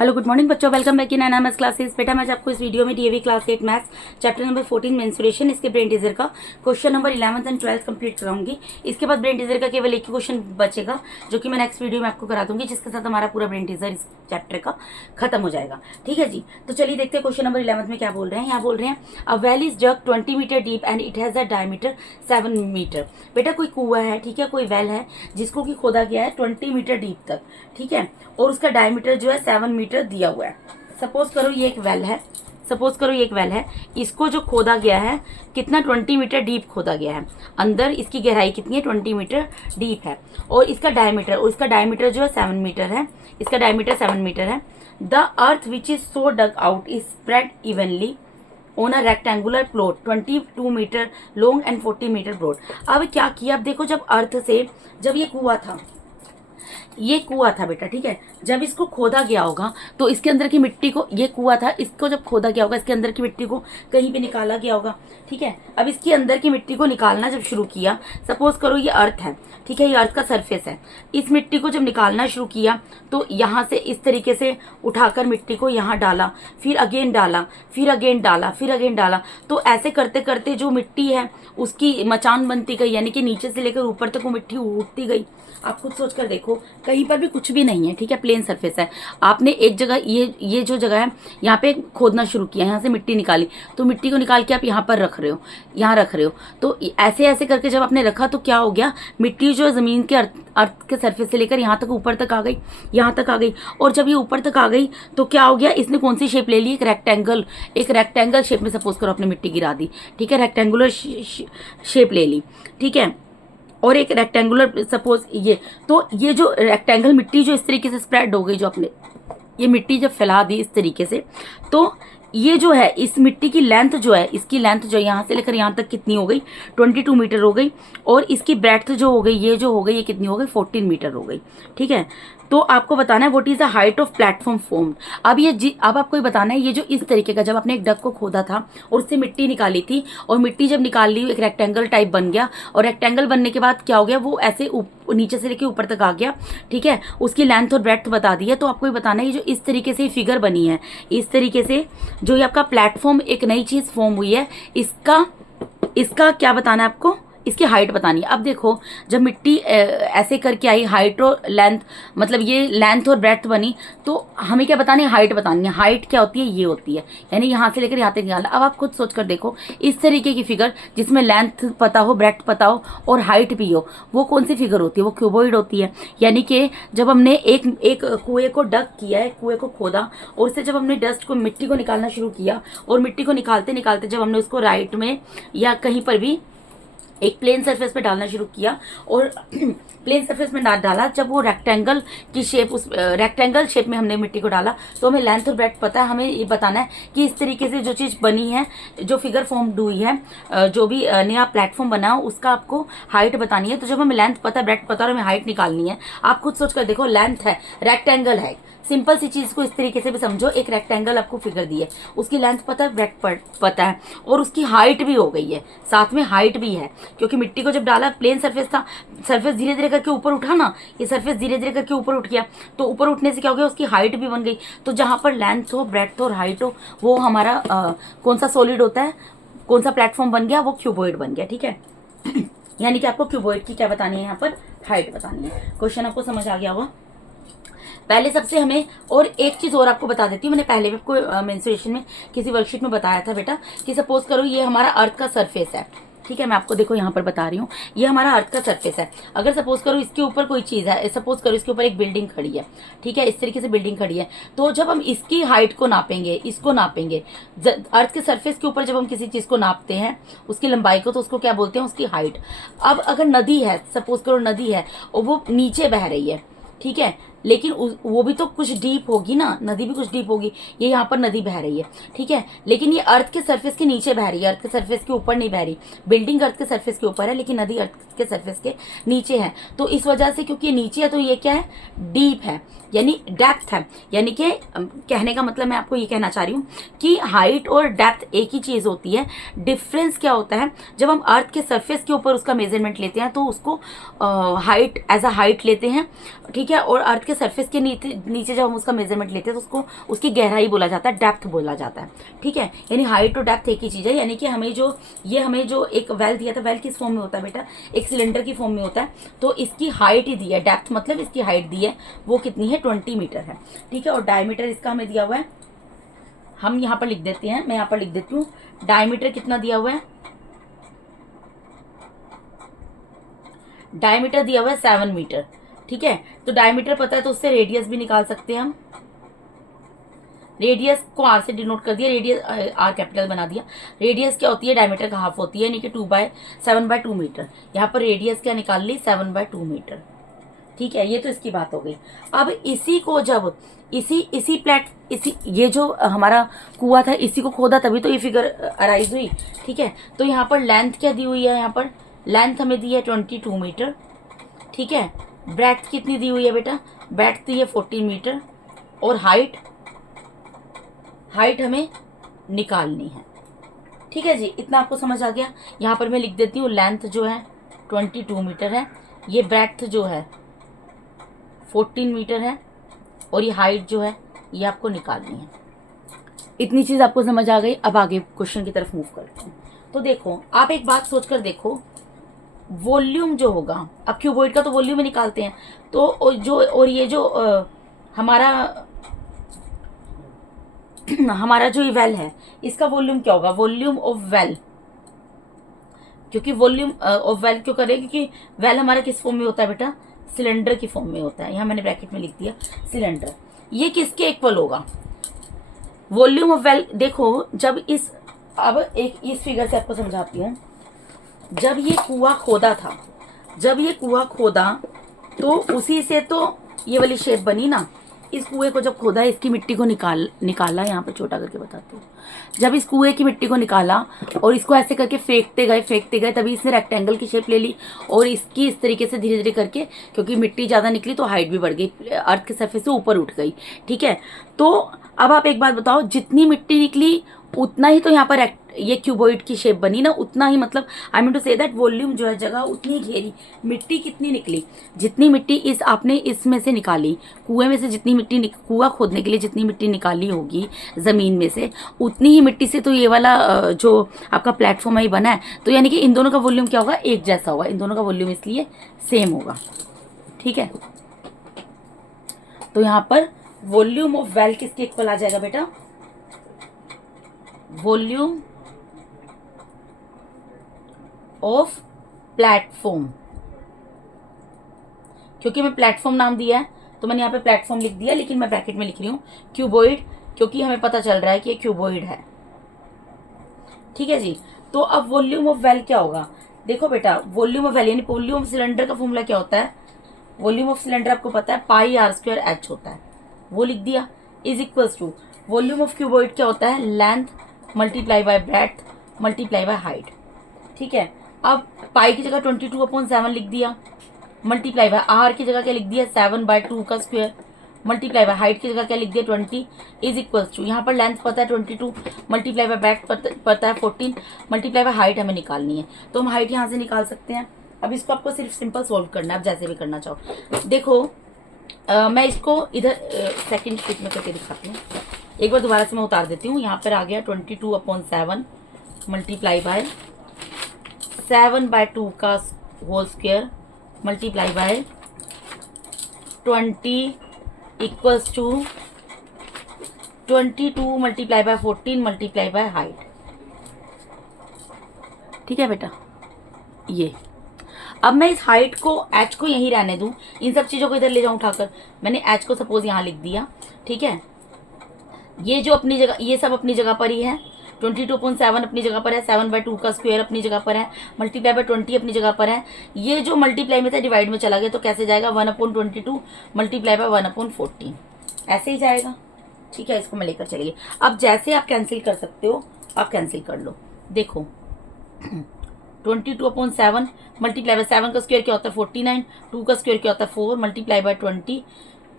Hello good morning बच्चों, welcome back in NMS classes. बेटा मैं आपको इस वीडियो में DAV class 8 maths chapter number 14 menstruation इसके ब्रेन टीजर का क्वेश्चन नंबर 11 एंड 12 कंप्लीट कराऊंगी। इसके बाद ब्रेन टीजर का केवल एक ही क्वेश्चन बचेगा जो कि मैं नेक्स्ट वीडियो में आपको करा दूंगी, जिसके साथ हमारा पूरा ब्रेन टीजर इस चैप्टर का खत्म हो जाएगा। ठीक है जी, तो चलिए देखते हैं क्वेश्चन नंबर 11 में क्या बोल रहे हैं। यहाँ बोल रहे हैं a well is dug 20 metre deep and it has a diameter 7 metre. बेटा कोई कुआं है, ठीक है, कोई वेल है जिसको कि खोदा गया है 20 मीटर डीप तक, ठीक है, और उसका डायमीटर जो है 7 मीटर दिया हुआ है। सपोज करो ये एक वेल है, इसको जो खोदा गया है कितना 20 मीटर डीप खोदा गया है, अंदर इसकी गहराई कितनी है 20 मीटर डीप है, और इसका डायमीटर जो है 7 मीटर है, इसका डायमीटर 7 मीटर है। The earth which is so dug out is spread evenly on a rectangular plot 22 metre long and 40 metre broad. अब क्या किया, अब देखो, जब अर्थ से, जब ये कुआं था बेटा, ठीक है, जब इसको खोदा गया होगा तो इसके अंदर की मिट्टी को, ये कुआं था, इसको जब खोदा गया होगा इसके अंदर की मिट्टी को कहीं पे निकाला गया होगा, ठीक है। अब इसके अंदर की मिट्टी को निकालना जब शुरू किया, सपोज करो ये अर्थ है, ठीक है, ये अर्थ का सरफेस है, इस मिट्टी को जब निकालना शुरू किया तो यहाँ से इस तरीके से उठाकर मिट्टी को यहाँ डाला, फिर अगेन डाला, फिर अगेन डाला, फिर अगेन डाला, तो ऐसे करते करते जो मिट्टी है उसकी मचान बनती गई, यानी कि नीचे से लेकर ऊपर तक वो मिट्टी उठती गई। आप खुद सोच कर देखो, कहीं पर भी कुछ भी नहीं है, ठीक है, प्लेन सरफेस है। आपने एक जगह, ये जो जगह है यहाँ पे खोदना शुरू किया, यहाँ से मिट्टी निकाली, तो मिट्टी को निकाल के आप यहाँ पर रख रहे हो, यहाँ रख रहे हो, तो ऐसे ऐसे करके जब आपने रखा तो क्या हो गया, मिट्टी जो जमीन के अर्थ के सरफेस से लेकर यहाँ तक ऊपर तक आ गई, यहाँ तक आ गई, और जब ये ऊपर तक आ गई तो क्या हो गया, इसने कौन सी शेप ले ली, एक रेक्टेंगल शेप में सपोज करो आपने मिट्टी गिरा दी, ठीक है, रेक्टेंगुलर शेप ले ली, ठीक है, और एक रेक्टेंगुलर सपोज ये जो रेक्टेंगल मिट्टी जो इस तरीके से स्प्रेड हो गई, जो आपने ये मिट्टी जब फैला दी इस तरीके से, तो ये जो है इस मिट्टी की लेंथ जो है, इसकी लेंथ जो यहाँ से लेकर यहाँ तक कितनी हो गई, 22 मीटर हो गई, और इसकी ब्रेड्थ जो हो गई, ये जो हो गई, ये कितनी हो गई, 14 मीटर हो गई, ठीक है। तो आपको बताना है what is the height of platform formed. अब आपको ये बताना है, ये जो इस तरीके का, जब आपने एक डग को खोदा था और उससे मिट्टी निकाली थी, और मिट्टी जब निकाल ली एक रेक्टेंगल टाइप बन गया, और रेक्टेंगल बनने के बाद क्या हो गया, वो ऐसे नीचे से लेके ऊपर तक आ गया, ठीक है, उसकी लेंथ और ब्रेड्थ बता दी है। तो आपको ये बताना है ये जो इस तरीके से फिगर बनी है, इस तरीके से जो ये आपका प्लेटफॉर्म एक नई चीज फॉर्म हुई है, इसका क्या बताना है आपको, इसकी हाइट बतानी है। अब देखो, जब मिट्टी ऐसे करके आई, हाइट और लेंथ, मतलब ये लेंथ और ब्रेड्थ बनी, तो हमें क्या बतानी है, हाइट बतानी है। हाइट क्या होती है, ये होती है, यानी यहाँ से लेकर यहाँ तक निकालना। अब आप खुद सोच कर देखो, इस तरीके की फिगर जिसमें लेंथ पता हो, ब्रेड्थ पता हो और हाइट भी हो, वो कौन सी फिगर होती है, वो क्यूबॉइड होती है। यानी कि जब हमने एक कुएं को डग किया है, कुएं को खोदा, और उससे जब हमने डस्ट को, मिट्टी को निकालना शुरू किया, और मिट्टी को निकालते निकालते जब हमने उसको राइट में या कहीं पर भी एक प्लेन सरफेस पे डालना शुरू किया, और प्लेन सरफेस में डाला, जब वो रेक्टेंगल की शेप, उस रेक्टेंगल शेप में हमने मिट्टी को डाला, तो हमें लेंथ और ब्रेड्थ पता है। हमें ये बताना है कि इस तरीके से जो चीज़ बनी है, जो फिगर फॉर्म हुई है, जो भी नया प्लेटफॉर्म बना हो, उसका आपको हाइट बतानी है। तो जब हमें लेंथ पता, ब्रेड्थ पता और हमें हाइट निकालनी है, आप खुद सोच कर देखो, लेंथ है, रेक्टेंगल है, सिंपल सी चीज को इस तरीके से भी समझो, एक रेक्टेंगल आपको फिगर दी है, उसकी लेंथ पता है, ब्रेड्थ पता है, और उसकी हाइट भी हो गई है, साथ में हाइट भी है, क्योंकि मिट्टी को जब डाला, प्लेन सरफेस था, सरफेस धीरे धीरे करके ऊपर उठा ना, ये सरफेस धीरे धीरे करके ऊपर उठ गया, तो ऊपर उठने से क्या हो गया, उसकी हाइट भी बन गई। तो जहां पर लेंथ हो, ब्रेड्थ और हाइट हो, वो हमारा कौन सा सॉलिड होता है, कौन सा प्लेटफॉर्म बन गया, वो क्यूबॉइड बन गया, ठीक है। यानी कि आपको क्यूबॉइड की क्या बतानी है, यहाँ पर हाइट बतानी है। क्वेश्चन आपको समझ आ गया होगा। पहले सबसे हमें, और एक चीज और आपको बता देती हूँ, मैंने पहले भी आपको मेंस्ट्रुएशन में किसी वर्कशीट में बताया था बेटा, कि सपोज करो ये हमारा अर्थ का सरफेस है, ठीक है, मैं आपको देखो यहाँ पर बता रही हूँ, ये हमारा अर्थ का सरफेस है। अगर सपोज करो इसके ऊपर कोई चीज है, सपोज करो इसके ऊपर एक बिल्डिंग खड़ी है, ठीक है, इस तरीके से बिल्डिंग खड़ी है, तो जब हम इसकी हाइट को नापेंगे, इसको नापेंगे, अर्थ के सरफेस के ऊपर जब हम किसी चीज को नापते हैं, उसकी लंबाई को, तो उसको क्या बोलते हैं, उसकी हाइट। अब अगर नदी है, सपोज करो नदी है और वो नीचे बह रही है, ठीक है, लेकिन वो भी तो कुछ डीप होगी ना, नदी भी कुछ डीप होगी, ये यहाँ पर नदी बह रही है, ठीक है, लेकिन ये अर्थ के सरफेस के नीचे बह रही है, अर्थ के सरफेस के ऊपर नहीं बह रही। बिल्डिंग अर्थ के सरफेस के ऊपर है, लेकिन नदी अर्थ के सरफेस के नीचे है। तो इस वजह से, क्योंकि ये नीचे है, तो ये क्या है, डीप है, यानी डेप्थ है। यानी कि कहने का मतलब मैं आपको ये कहना चाह रही हूँ कि हाइट और डेप्थ एक ही चीज होती है। डिफरेंस क्या होता है, जब हम अर्थ के सरफेस के ऊपर उसका मेजरमेंट लेते हैं तो उसको हाइट एज अ हाइट लेते हैं, ठीक है, और अर्थ के सरफेस के नीचे जब हम उसका मेजरमेंट लेते हैं तो उसको उसकी गहराई बोला जाता है, डेप्थ बोला जाता है। ठीक है, यानी हाइट और डेप्थ एक ही चीज़ है। यानी कि हमें जो एक वेल दिया था, वेल किस फॉर्म में होता है बेटा, एक सिलेंडर की फॉर्म में होता है। तो इसकी हाइट ही दी है, डेप्थ मतलब इसकी हाइट दी है, वो कितनी है 20 मीटर है। ठीक है, और डायमीटर इसका हमें दिया हुआ है, हम यहाँ पर लिख देते हैं, मैं यहाँ पर लिख देती हूँ। डायमीटर कितना दिया हुआ है, डायमीटर दिया हुआ है 7 मीटर। ठीक है, तो डायमीटर पता है तो उससे रेडियस भी निकाल सकते हैं हम। रेडियस को आर से डिनोट कर दिया, रेडियस आर कैपिटल बना दिया। रेडियस क्या होती है, डायमीटर का हाफ होती है, यानी कि 7/2 मीटर। यहाँ पर रेडियस क्या निकाल ली, 7/2 मीटर। ठीक है, ये तो इसकी बात हो गई। अब इसी को जब ये जो हमारा कुआं था, इसी को खोदा तभी तो ये फिगर अराइज हुई। ठीक है, तो यहाँ पर लेंथ क्या दी हुई है, यहाँ पर लेंथ हमें दी है 22 मीटर। ठीक है, ब्रेड्थ कितनी दी हुई है बेटा, ब्रेड्थ दी है 14 मीटर, और हाइट हमें निकालनी है। ठीक है जी, इतना आपको समझ आ गया। यहाँ पर मैं लिख देती हूँ, लेंथ जो है 22 मीटर है, ये ब्रेड्थ जो है 14 मीटर है, और ये हाइट जो है ये आपको निकालनी है। इतनी चीज़ आपको समझ आ गई। अब आगे क्वेश्चन की तरफ मूव करते हैं। तो देखो, आप एक बात सोचकर देखो, वॉल्यूम जो होगा, अब क्यूबॉइड का तो वॉल्यूम ही निकालते हैं, तो ये जो हमारा जो ये वेल है, इसका वॉल्यूम क्या होगा, वॉल्यूम ऑफ वेल। क्योंकि वॉल्यूम ऑफ वेल क्यों करें, क्योंकि वेल हमारा किस फॉर्म में होता है बेटा, सिलेंडर की फॉर्म में होता है। यहाँ मैंने ब्रैकेट में लिख दिया सिलेंडर। ये किसके इक्वल होगा, वॉल्यूम ऑफ वेल। देखो, अब इस फिगर से आपको समझाती हूँ। जब ये कुआं खोदा तो उसी से तो ये वाली शेप बनी ना। इस कुएं को जब खोदा, इसकी मिट्टी को निकाला, यहाँ पे छोटा करके बताती हूँ। जब इस कुएं की मिट्टी को निकाला और इसको ऐसे करके फेंकते गए, तभी इसने रेक्टेंगल की शेप ले ली। और इसकी इस तरीके से धीरे धीरे करके, क्योंकि मिट्टी ज़्यादा निकली तो हाइट भी बढ़ गई, अर्थ के सरफेस से ऊपर उठ गई। ठीक है, तो अब आप एक बात बताओ, जितनी मिट्टी निकली उतना ही तो यहाँ पर ये क्यूबॉइड की शेप बनी ना, उतना ही, मतलब I mean to say that volume जो है, जगह उतनी घेरी। मिट्टी कितनी निकली, जितनी मिट्टी आपने इसमें से निकाली, कुएं में से जितनी मिट्टी, कुआं खोदने के लिए जितनी मिट्टी निकाली होगी जमीन में से, उतनी ही मिट्टी से तो ये वाला जो आपका प्लेटफॉर्म है बना है। तो यानी कि इन दोनों का वॉल्यूम क्या होगा, एक जैसा होगा। इन दोनों का वॉल्यूम इसलिए सेम होगा। ठीक है, तो यहाँ पर वॉल्यूम ऑफ वेल किसके इक्वल आ जाएगा बेटा, वॉल्यूम ऑफ प्लेटफॉर्म। क्योंकि मैं प्लेटफॉर्म नाम दिया है तो मैंने यहाँ पे प्लेटफॉर्म लिख दिया, लेकिन मैं ब्रैकेट में लिख रही हूँ क्यूबॉइड, क्योंकि हमें पता चल रहा है कि ये क्यूबॉइड है। ठीक है जी, तो अब वॉल्यूम ऑफ वेल क्या होगा, देखो बेटा, वॉल्यूम ऑफ वेल यानी वॉल्यूम ऑफ सिलेंडर का फॉर्मूला क्या होता है, वॉल्यूम ऑफ सिलेंडर आपको पता है πr²h होता है, वो लिख दिया, is equals to volume of cuboid क्या होता है, length multiply by breadth multiply by height. ठीक है, अब पाई की जगह 22/7 लिख दिया, मल्टीप्लाई बाय आर की जगह क्या लिख दिया, 7/2 का स्क्वायर, मल्टीप्लाई बाय हाइट की जगह क्या लिख दिया 20, इज इक्वल्स टू, यहाँ पर लेंथ पता है 22, मल्टीप्लाई बाय ब्रेड्थ पता है 14, मल्टीप्लाई बाय हाइट हमें निकालनी है। तो हम हाइट यहाँ से निकाल सकते हैं। अब इसको आपको सिर्फ सिंपल सॉल्व करना है, आप जैसे भी करना चाहो। देखो, मैं इसको इधर सेकेंड शीट में करके दिखाती हूँ। एक बार दोबारा से मैं उतार देती हूँ। यहाँ पर आ गया 22/7 मल्टीप्लाई बाय 7/2 का whole square multiply by 20 equals to 22 multiply by 14 multiply by height. ठीक है बेटा, ये अब मैं इस हाइट को h को यहीं रहने दूं, इन सब चीज़ों को इधर ले जाऊं उठाकर। मैंने h को सपोज यहाँ लिख दिया। ठीक है, ये जो अपनी जगह, ये सब अपनी जगह पर ही है, 22/7 अपनी जगह पर है, 7/2 का स्क्वायर अपनी जगह पर है, मल्टीप्लाई बाय 20 अपनी जगह पर है। ये जो मल्टीप्लाई में था डिवाइड में चला गया, तो कैसे जाएगा, 1/22 मल्टीप्लाई बाय 1/14, ऐसे ही जाएगा। ठीक है, इसको मैं लेकर चलिए। अब जैसे आप कैंसिल कर सकते हो आप कैंसिल कर लो। देखो 22/7 मल्टीप्लाई बाय 7 का स्क्वायर क्या होता है 49, 2 का स्क्वायर क्या होता है 4, multiply by 20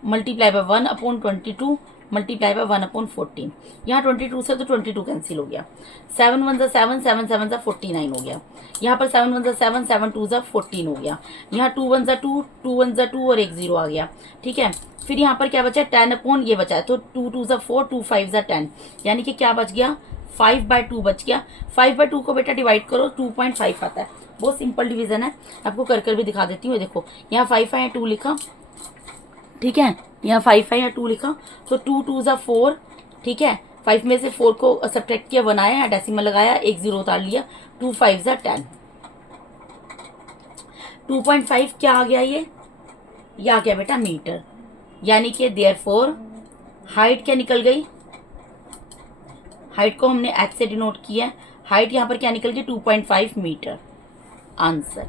multiply by 1/22 multiply by 1/14। यहाँ 22 से तो 22 कैंसिल हो गया। 7 1 7, 7 7 49 हो गया। यहाँ पर 7 1 7, 7 2 14 हो गया। यहाँ 2 1 2, 2 1 2 और एक 0 आ गया। ठीक है, फिर यहाँ पर क्या बचा, 10 ये बचा है, तो 2 2 4, 2 5 10, यानी कि क्या बच गया, 5/2 बच गया। 5/2 को बेटा डिवाइड करो, 2.5 आता है। बहुत सिंपल डिवीजन है, आपको कर भी दिखा देती हूँ। देखो यहाँ 5 है, 2 लिखा, ठीक है, यहाँ 5 है या 2 लिखा, तो 2 2 4, ठीक है, 5 में से 4 को सब्ट्रैक्ट किया, 1 आया, डेसिमल लगाया, एक 0 उतार लिया, 2 5 10। 2.5 क्या आ गया, ये आ गया बेटा मीटर, यानी कि देयरफॉर हाइट क्या निकल गई, हाइट को हमने h से डिनोट किया है, हाइट यहाँ पर क्या निकल गई, 2.5 मीटर। आंसर,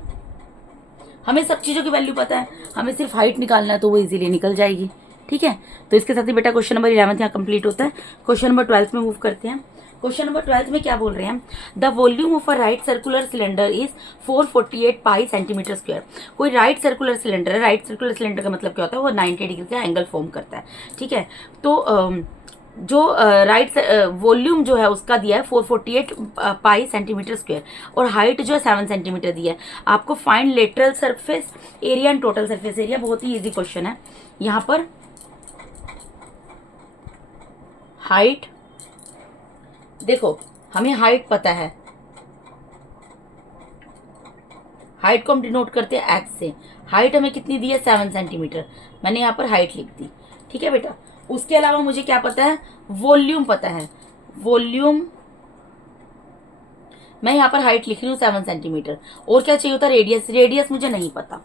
हमें सब चीज़ों की वैल्यू पता है, हमें सिर्फ हाइट निकालना है तो वो इजीली निकल जाएगी। ठीक है, तो इसके साथ ही बेटा क्वेश्चन नंबर 11 यहाँ कंप्लीट होता है। क्वेश्चन नंबर 12 में मूव करते हैं। क्वेश्चन नंबर 12 में क्या बोल रहे हैं, the volume of a right circular cylinder is 448 pi centimetre square. कोई राइट सर्कुलर सिलेंडर है, राइट सर्कुलर सिलेंडर का मतलब क्या होता है, वो 90 डिग्री का एंगल फॉर्म करता है। ठीक है, तो जो राइट वॉल्यूम जो है उसका दिया है 448 पाई सेंटीमीटर स्क्वायर, और हाइट जो है 7 सेंटीमीटर दिया है। आपको find lateral surface area and total surface area. बहुत ही इजी क्वेश्चन है। यहाँ पर हाइट, देखो हमें हाइट पता है, हाइट को हम डिनोट करते हैं h से। हाइट हमें कितनी दी है, 7 सेंटीमीटर, मैंने यहाँ पर हाइट लिख दी। ठीक है बेटा, उसके अलावा मुझे क्या पता है, वॉल्यूम पता है। वॉल्यूम मैं यहाँ पर हाइट लिख रही हूँ 7 सेंटीमीटर, और क्या चाहिए होता है, रेडियस। रेडियस मुझे नहीं पता,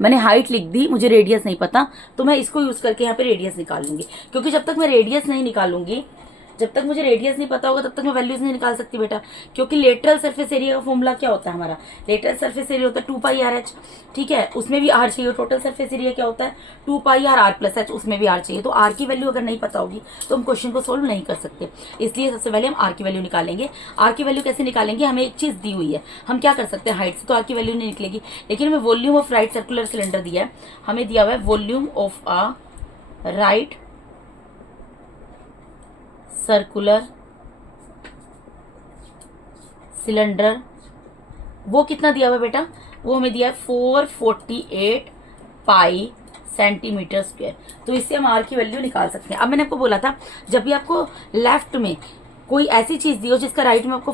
मैंने हाइट लिख दी, मुझे रेडियस नहीं पता, तो मैं इसको यूज करके यहाँ पे रेडियस निकाल लूंगी। क्योंकि जब तक मैं रेडियस नहीं निकालूंगी, जब तक मुझे रेडियस नहीं पता होगा, तब तक मैं वैल्यूज नहीं निकाल सकती बेटा। क्योंकि लेटरल सरफेस एरिया का फॉर्मूला क्या होता है हमारा, लेटरल सरफेस एरिया होता है 2πRh। ठीक है, उसमें भी r चाहिए। टोटल सरफेस एरिया क्या होता है, 2πr+h, उसमें भी r चाहिए। तो r की वैल्यू अगर नहीं पता होगी तो हम क्वेश्चन को सोल्व नहीं कर सकते। इसलिए सबसे पहले हम r की वैल्यू निकालेंगे। r की वैल्यू कैसे निकालेंगे, हमें एक चीज दी हुई है, हम क्या कर सकते हैं, हाइट से तो r की वैल्यू नहीं निकलेगी, लेकिन हमें volume of right circular cylinder दिया है। हमें दिया हुआ है volume of a right circular cylinder, वो कितना दिया हुआ है बेटा, वो हमें दिया है 448 पाई सेंटीमीटर स्क्वायर। तो इससे हम आर की वैल्यू निकाल सकते हैं। अब मैंने आपको बोला था, जब भी आपको लेफ्ट में कोई ऐसी चीज दी हो जिसका राइट में आपको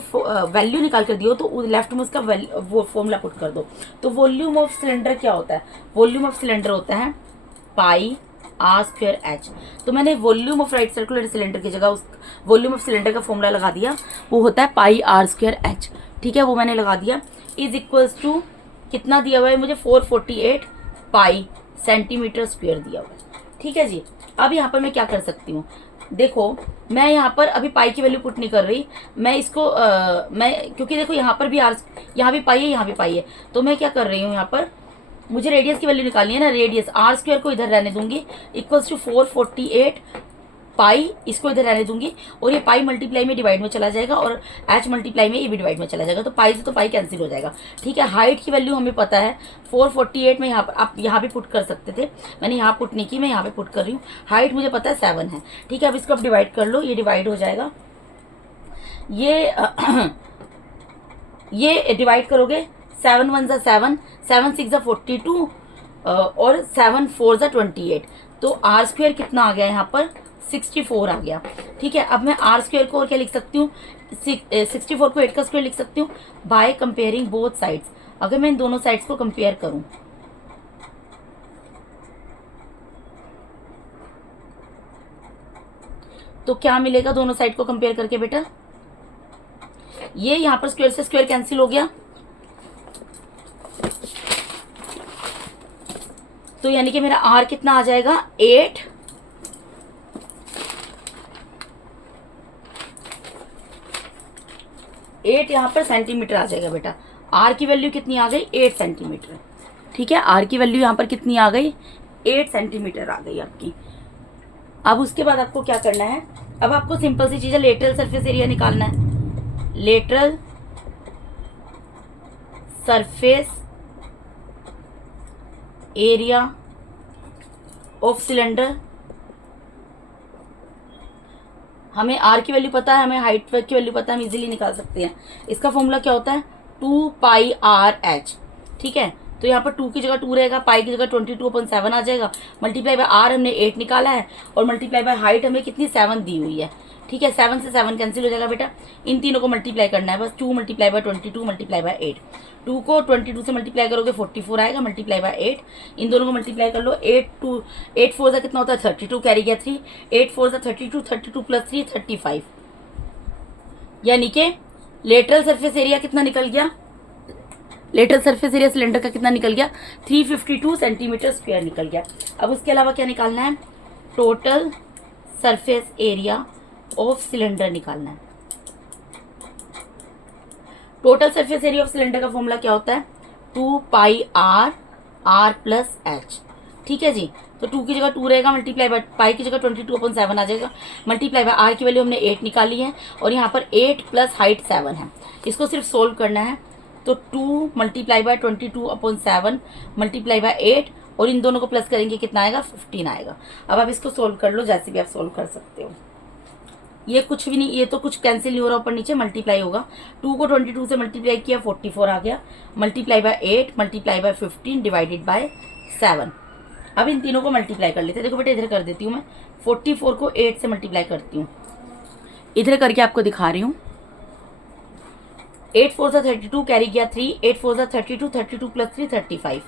वैल्यू निकाल कर दियो, तो लेफ्ट में उसका वो फॉर्मूला पुट कर दो। तो वॉल्यूम ऑफ सिलेंडर क्या होता है, वॉल्यूम ऑफ सिलेंडर होता है पाई r²h। तो मैंने volume of right circular cylinder की जगह उस वॉल्यूम ऑफ सिलेंडर का फॉर्मूला लगा दिया, वो होता है पाई r²h। ठीक है, वो मैंने लगा दिया, इज इक्वल्स टू कितना दिया हुआ है मुझे, 448 पाई सेंटीमीटर स्क्वायर दिया हुआ है। ठीक है जी, अब यहाँ पर मैं क्या कर सकती हूँ, देखो मैं यहाँ पर अभी पाई की वैल्यू पुट नहीं कर रही, मैं इसको मैं, क्योंकि देखो यहाँ पर भी यहाँ भी पाई है, यहाँ भी पाई है, तो मैं क्या कर रही हूँ, यहाँ पर मुझे रेडियस की वैल्यू निकालनी है ना, रेडियस r² को इधर रहने दूंगी, इक्वल्स टू 448 पाई, इसको इधर रहने दूंगी, और ये पाई मल्टीप्लाई में डिवाइड में चला जाएगा, और h मल्टीप्लाई में ये भी डिवाइड में चला जाएगा, तो पाई से तो पाई कैंसिल हो जाएगा। ठीक है, हाइट की वैल्यू हमें पता है 448 में, यहाँ पर आप यहाँ भी पुट कर सकते थे, मैंने यहाँ पुट नहीं की, मैं यहाँ पे पुट कर रही हूँ। हाइट मुझे पता है 7 है। ठीक है, अब इसको आप डिवाइड कर लो, ये डिवाइड हो जाएगा, ये डिवाइड करोगे, 7 1 7, 7 6 42, और 7 4 28, तो r² कितना आ गया यहाँ पर, 64 आ गया। ठीक है, अब मैं r² को और क्या लिख सकती हूँ, 64 को 8 का स्क्वायर लिख सकती हूँ बाय कंपेयरिंग बोथ साइड्स। अगर मैं इन दोनों साइड्स को कंपेयर करूं, तो क्या मिलेगा दोनों साइड को कंपेयर करके बेटा, ये यहाँ पर स्क्वायर से स्क्वायर कैंसिल हो गया, तो यानी कि मेरा r कितना आ जाएगा, 8 यहाँ पर सेंटीमीटर आ जाएगा बेटा। r की वैल्यू कितनी आ गई, 8 सेंटीमीटर। ठीक है, r की वैल्यू यहाँ पर कितनी आ गई, 8 सेंटीमीटर आ गई आपकी। अब उसके बाद आपको क्या करना है, अब आपको सिंपल सी चीज है, लेटरल सरफेस एरिया निकालना है। Lateral surface area of cylinder, हमें आर की वैल्यू पता है, हमें हाइट की वैल्यू पता है, हम इजीली निकाल सकते हैं। इसका फॉर्मूला क्या होता है, 2πRh। ठीक है, तो यहाँ पर 2 की जगह 2 रहेगा, पाई की जगह 22/7 आ जाएगा, मल्टीप्लाई बाय आर हमने 8 निकाला है, और मल्टीप्लाई बाय हाइट हमें कितनी 7 दी हुई है। ठीक है, 7 से 7 कैंसिल हो जाएगा बेटा, इन तीनों को मल्टीप्लाई करना है बस। 2 मल्टीप्लाई बाय 22 मल्टीप्लाई बाय 8, 2 को 22 से मल्टीप्लाई करोगे 44 आएगा, मल्टीप्लाई बाय 8, इन दोनों को मल्टीप्लाई कर लो। 8 4 से कितना होता है 32, कैरी गया 3, 8 4 से 32, 32 प्लस 3 35, यानी कि लेटरल सरफेस एरिया कितना निकल गया, लेटरल सरफेस एरिया सिलेंडर का कितना निकल गया, 352 सेंटीमीटर स्क्वायर निकल गया। अब उसके अलावा क्या निकालना है, total surface area of cylinder निकालना है। Total surface area of cylinder का फॉर्मूला क्या होता है, 2πr r प्लस h। ठीक है जी, तो 2 की जगह 2 रहेगा, मल्टीप्लाई बाय पाई की जगह 22/7 आ जाएगा, मल्टीप्लाई बाय आर की वैल्यू हमने 8 निकाली है, और यहाँ पर 8 प्लस हाइट 7 है। इसको सिर्फ सोल्व करना है, तो 2 मल्टीप्लाई बाय 22/7 मल्टीप्लाई बाय 8, और इन दोनों को प्लस करेंगे कितना आएगा, 15 आएगा। अब आप इसको सोल्व कर लो, जैसे भी आप सोल्व कर सकते हो। ये कुछ भी नहीं, ये तो कुछ कैंसिल नहीं हो रहा, ऊपर नीचे मल्टीप्लाई होगा। 2 को 22 से मल्टीप्लाई किया 44 आ गया, multiply by 8 multiply by 15 divided by 7। अब इन तीनों को मल्टीप्लाई कर लेते हैं। देखो बेटा इधर कर देती हूँ मैं, 44 को 8 से मल्टीप्लाई करती हूँ, इधर करके आपको दिखा रही हूँ। 8 4 से 32 कैरी गया 3, 8 4 से 32, 32 प्लस 3 35।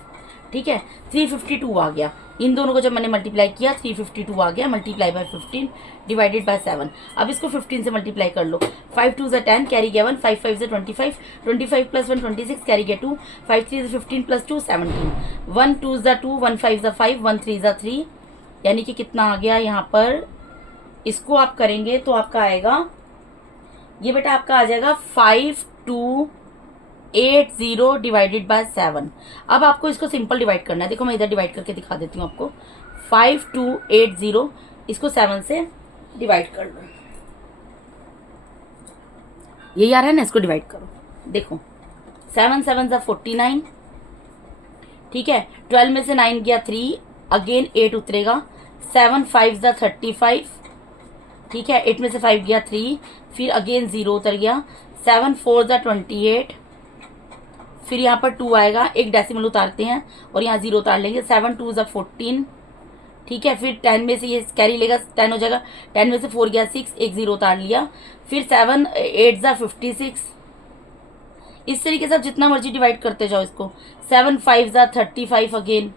ठीक है, 352 आ गया, इन दोनों को जब मैंने मल्टीप्लाई किया 352 आ गया, मल्टीप्लाई बाय 15 डिवाइडेड बाय 7। अब इसको 15 से मल्टीप्लाई कर लो, 5 2 से 10 कैरी गया 1, 5 5 से 25, 25 प्लस 1 26 कैरी गया 2, 5 3 से 15 प्लस 2 17, 1 2 से 2, 1 5 से 5, 1 3 से 3, यानी कि कितना आ गया यहाँ पर। इसको आप करेंगे तो आपका आएगा, ये बेटा आपका आ जाएगा 5280 डिवाइडेड बाय 7। अब आपको इसको सिंपल डिवाइड करना है, देखो मैं इधर डिवाइड करके दिखा देती हूँ आपको। 5280 इसको 7 से डिवाइड कर लो, यही आ रहा है ना, इसको डिवाइड करो। देखो 7 7 सा 49, ठीक है, 12 में से 9 गया 3, अगेन 8 उतरेगा, 7 5 सा 35, ठीक है, 8 में से 5 गया 3, फिर अगेन 0 उतर गया, 7 4 सा 28, फिर यहाँ पर 2 आएगा, एक डेसिमल उतारते हैं और यहाँ 0 उतार लेंगे, 7 2 सा 14, ठीक है, फिर 10 में से ये कैरी लेगा 10 हो जाएगा, 10 में से 4 गया 6, एक 0 उतार लिया, फिर 7 8 सा 56। इस तरीके से आप जितना मर्जी डिवाइड करते जाओ इसको, 7 5 सा 35 अगेन,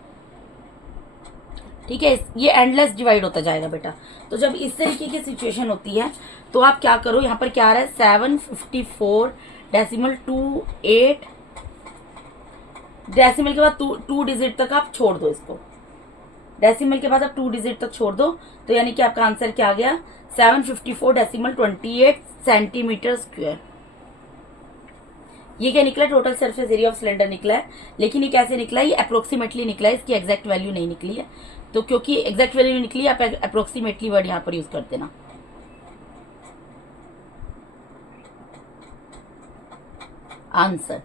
ठीक है, ये एंडलेस डिवाइड होता जाएगा बेटा। तो जब इस तरीके की सिचुएशन होती है तो आप क्या करो, यहाँ पर क्या आ रहा है 754.28, डेसिमल के बाद 2 डिजिट तक आप छोड़ दो इसको, डेसिमल के बाद आप 2 डिजिट तक छोड़ दो, तो यानी कि आपका आंसर क्या आ गया 754.28 सेंटीमीटर स्क्वायर। ये क्या निकला, total surface area of cylinder निकला है, लेकिन ये कैसे निकला है, ये अप्रोक्सीमेटली निकला है, इसकी एग्जैक्ट वैल्यू नहीं निकली है। तो क्योंकि एग्जैक्ट वैल्यू निकली, आप अप्रोक्सीमेटली वर्ड यहाँ पर यूज कर देना। आंसर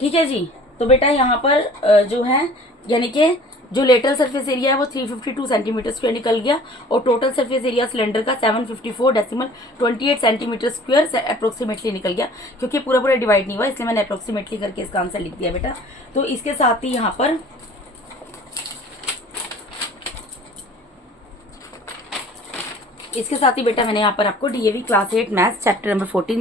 ठीक है जी। तो बेटा यहाँ पर जो है, यानी कि जो लेटरल सरफेस एरिया है वो 352 सेंटीमीटर स्क्वायर निकल गया, और टोटल सरफेस एरिया सिलेंडर का 754.28 सेंटीमीटर स्क्वायर अप्रोक्सीमेटली निकल गया। क्योंकि पूरा डिवाइड नहीं हुआ, इसलिए मैंने अप्रोक्सीमेटली करके इसका आंसर लिख दिया बेटा। तो इसके साथ ही यहाँ पर बेटा मैंने यहाँ पर आपको DAV class 8 maths chapter number 14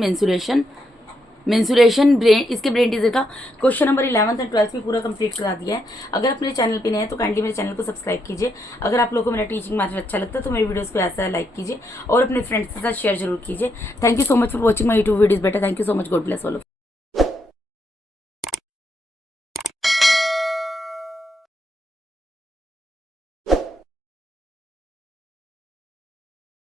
mensuration brain, इसके ब्रेन टीजर का question number 11th and 12th भी पूरा कंप्लीट करा दिया है। अगर आप मेरे चैनल पे नए हैं तो काइंडली मेरे चैनल को सब्सक्राइब कीजिए। अगर आप लोगों को मेरा टीचिंग मैथड अच्छा लगता है तो मेरी वीडियोस को ऐसा लाइक कीजिए और अपने फ्रेंड्स के साथ शेयर जरूर कीजिए। Thank you so much for watching my YouTube videos बेटा। Thank you so much, god bless all.